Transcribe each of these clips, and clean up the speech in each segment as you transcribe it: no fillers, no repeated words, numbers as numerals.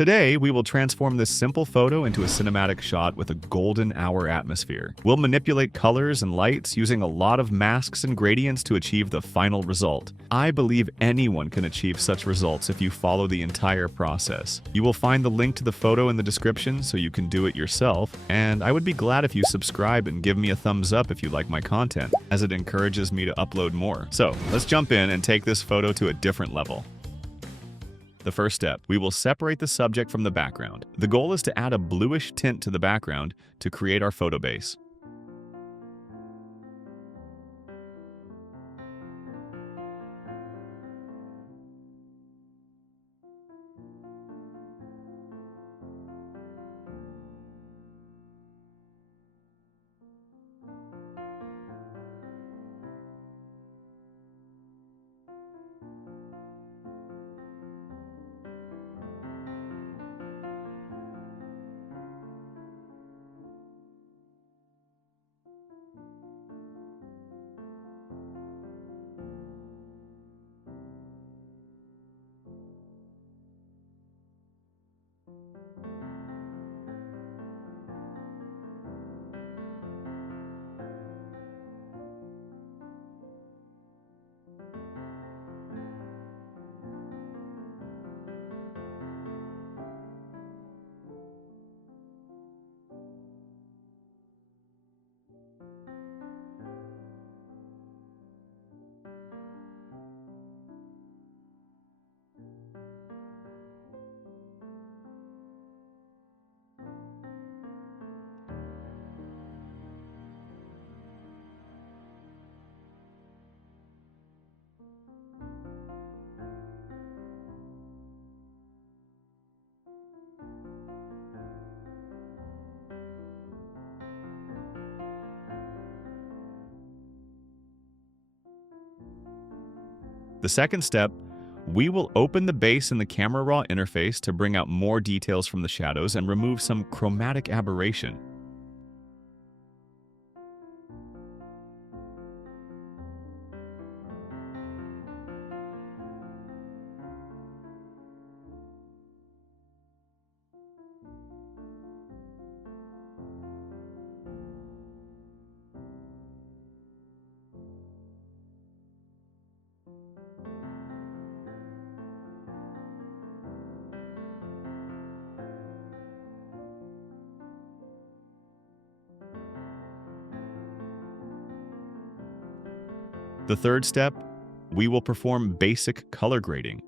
Today, we will transform this simple photo into a cinematic shot with a golden hour atmosphere. We'll manipulate colors and lights using a lot of masks and gradients to achieve the final result. I believe anyone can achieve such results if you follow the entire process. You will find the link to the photo in the description so you can do it yourself, and I would be glad if you subscribe and give me a thumbs up if you like my content, as it encourages me to upload more. So, let's jump in and take this photo to a different level. The first step, we will separate the subject from the background. The goal is to add a bluish tint to the background to create our photo base. The second step, we will open the base in the Camera Raw interface to bring out more details from the shadows and remove some chromatic aberration. The third step, we will perform basic color grading.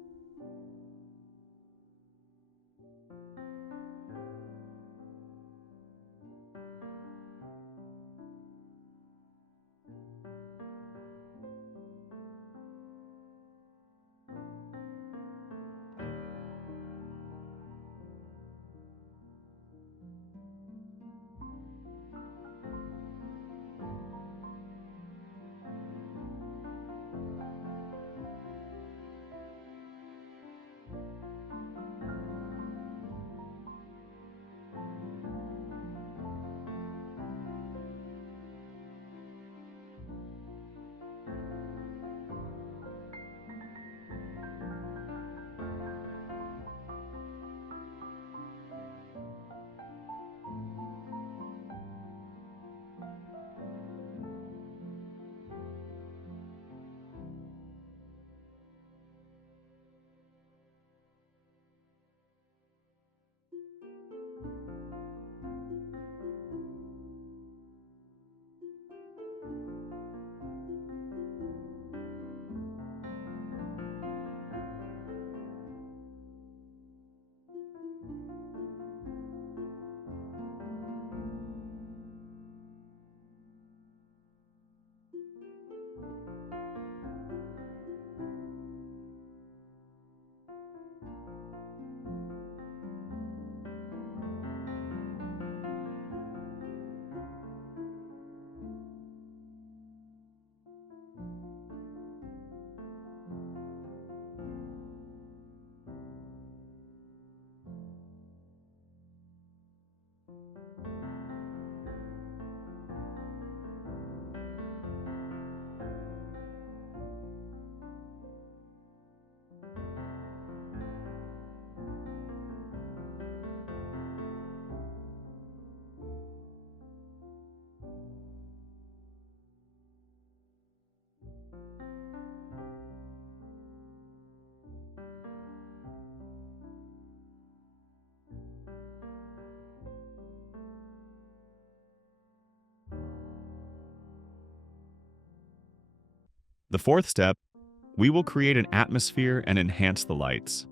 The fourth step, we will create an atmosphere and enhance the lights.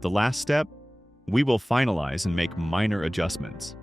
The last step, we will finalize and make minor adjustments.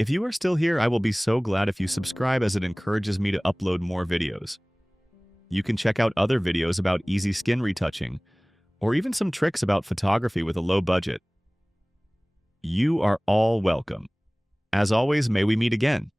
If you are still here, I will be so glad if you subscribe as it encourages me to upload more videos. You can check out other videos about easy skin retouching, or even some tricks about photography with a low budget. You are all welcome. As always, may we meet again.